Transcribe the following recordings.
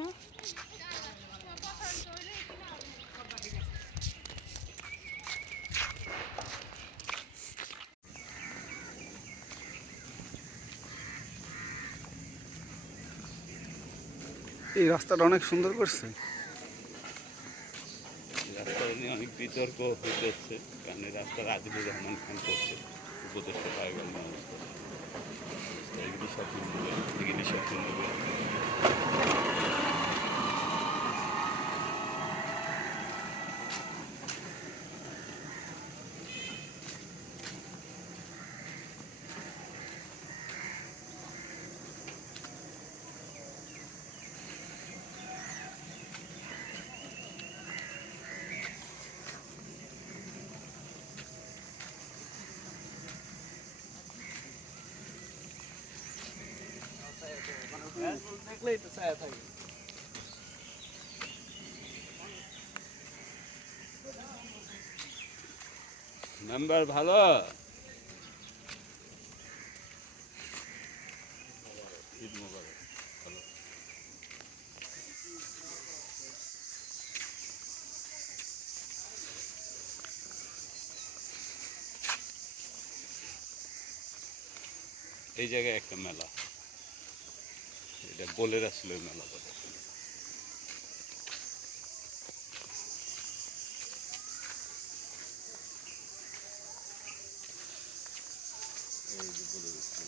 में। এই রাস্তাটা অনেক সুন্দর করছে। রাস্তাটা নিয়ে অনেক বিতর্ক হইতেছে, কারণ এই রাস্তা রাজিবুর রহমান খান করছে, উপদেষ্টা পায়গাল এগুলি সব এগুলি সব দেখলেই তো ছায়া থাকে। মেম্বার ভালো। ঈদ মোবারক। ভালো। এই জায়গায় একটা মেলা, এটা বলে আসলে মেলা বলে। এই যে বলে দিচ্ছি।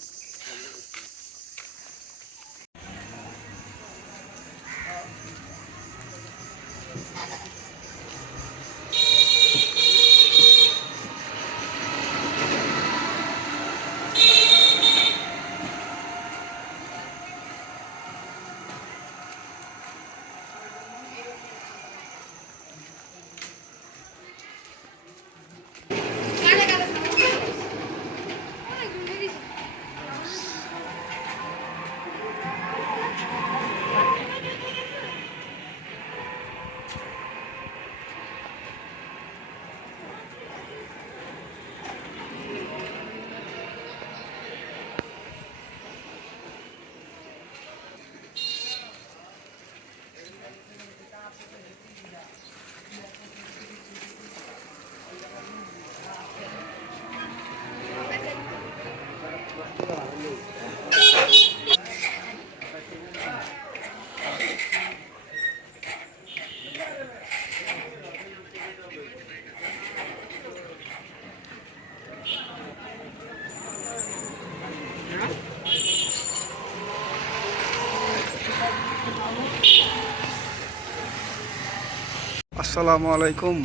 আসসালামু আলাইকুম।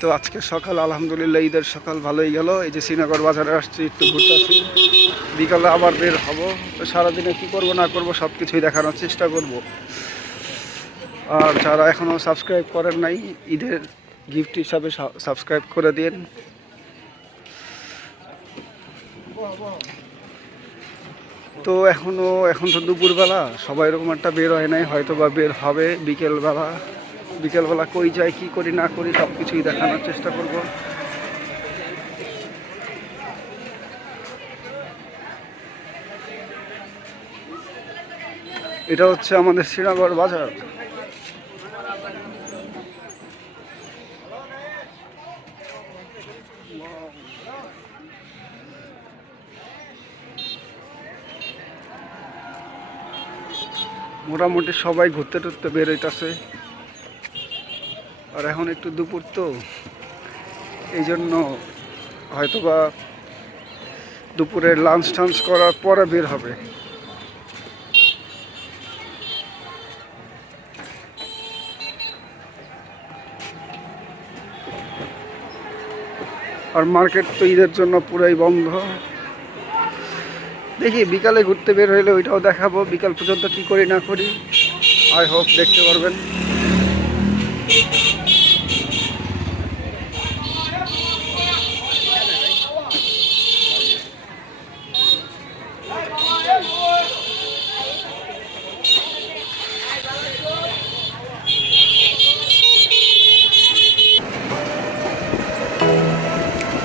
তো আজকে সকাল আলহামদুলিল্লাহ ঈদের সকাল ভালোই গেল। এই যে শ্রীনগর বাজারে আসছি, একটু ঘুরতেছি, বিকালে আবার বের হব। তো সারাদিনে কী করবো না করবো সব কিছুই দেখানোর চেষ্টা করব। আর যারা এখনও সাবস্ক্রাইব করেন নাই, ঈদের গিফট হিসাবে সাবস্ক্রাইব করে দিন। তো এখন তো দুপুরবেলা, সবাই এরকম একটা বের হয় নাই, হয়তো বা বের হবে বিকেলবেলা কই যাই, কি করি না করি সব কিছুই দেখানোর চেষ্টা করব। এটা হচ্ছে আমাদের শ্রীনগর বাজার। মোটামুটি সবাই ঘুরতে টুরতে বের হইতেছে। আর এখন একটু দুপুর, তো এই জন্য হয়তোবা দুপুরে লাঞ্চ টাঞ্চ করার পরে বের হবে। আর মার্কেট তো ঈদের জন্য পুরাই বন্ধ। দেখি বিকালে ঘুরতে বের হইলে ওইটাও দেখাবো, বিকাল পর্যন্ত কি করি না করি। আই হোপ দেখতে পারবেন।